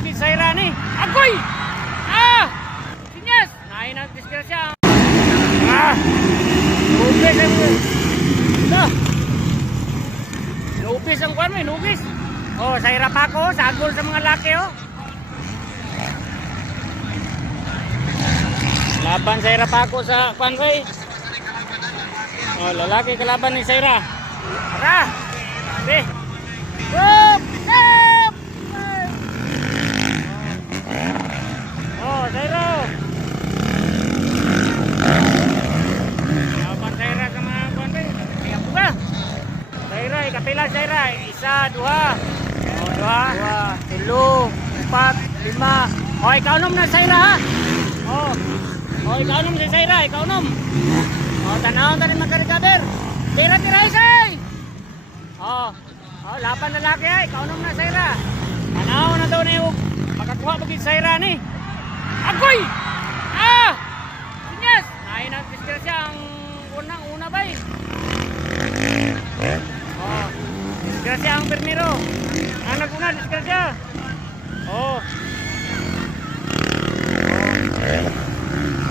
maging sayra ni. Agoy! Ah! Sinyas! Nahin ang disgrasya. Ah! Nubis ang... Ah! Nubis ang kwan mo, nubis. Oh, sayra pa ako. Sagol sa mga laki, oh. Laban sayra pa ako sa kwan, boy. Oh, lalaki kalaban ni sayra. Tara! Sabi! Whoop! Whoop! Oh, sayra! Laban sayra sa mga kwan, boy. Kaya po ka! Sayra, ikapila sayra. Isa, dua. Oh, dua. Tilo, empat, lima. Oh, ikaw nom na sayra, ha? Oh. Oh, ikaw nom si sayra. Ikaw nom. Oh, tanawon tali magkarikader. Tira-tira isay. Oh. Oh, laban na laki, ha? Ikaw nom na sayra. Tanawon na daw na yung makakuha maging sayra ni. Agoy! Ah! Sinyas! Nahin ang disgrasya ang unang-una ba eh. Oh, disgrasya ang permiro. Ang naguna, disgrasya. Oh.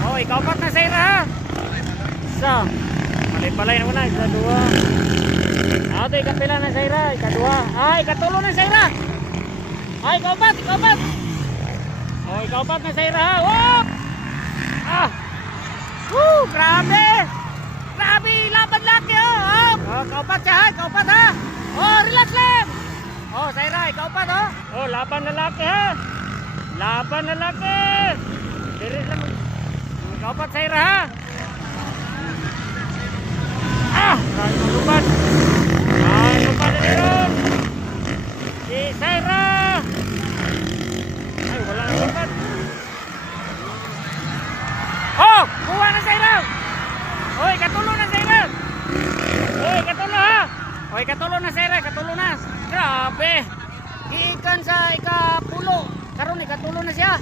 Oh, ikaw pat na sayra, ha? Isa. Malay-palay na muna. Isa, dua. Ito, ikapila na sayra. Ikadua. Ah, ikatulo na sayra. Ah, ikaw pat, ikaw pat. Oh, ikaw pat na sayra, ha? Whoop! Ah! Woo! Grabe! Grabe! Laban laki, oh! Oh, ikaw pat siya, ha? Ikaw pat, ha? Oh, relax lang! Oh, sayra, ikaw pat, oh! Oh, laban lalaki, ha? Laban lalaki! Diris lang. Ikaw pat, sayra, ha? Ah! Kaya lupan. Ah, lupan na rin. Si sayra! Ay, wala na lupan. Oh! Kuha na sayra! Oy, katulo na sayra! Oy, katulo, ha? Oy, katulo na sayra, katulo na. Grabe! Iikan sa ikapulo. Karon ikatulo na siya.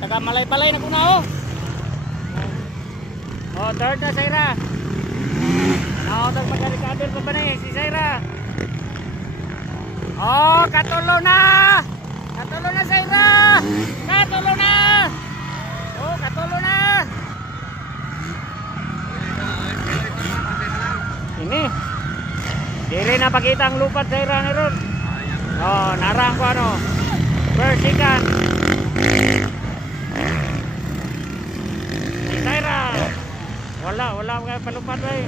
Taga malay-balay na ko na, oh. Oh, third na sayra. Nakotag magkarikader pa ba na si sayra? Oh, katulo na! Katulo na sayra! Katulo na! Oh, katulo na! Ini. Dili na pakita ang lupat sayra ni Ron. Oh, narang ko ano. Bersikan. Sayra. Wala kayo palupat, eh.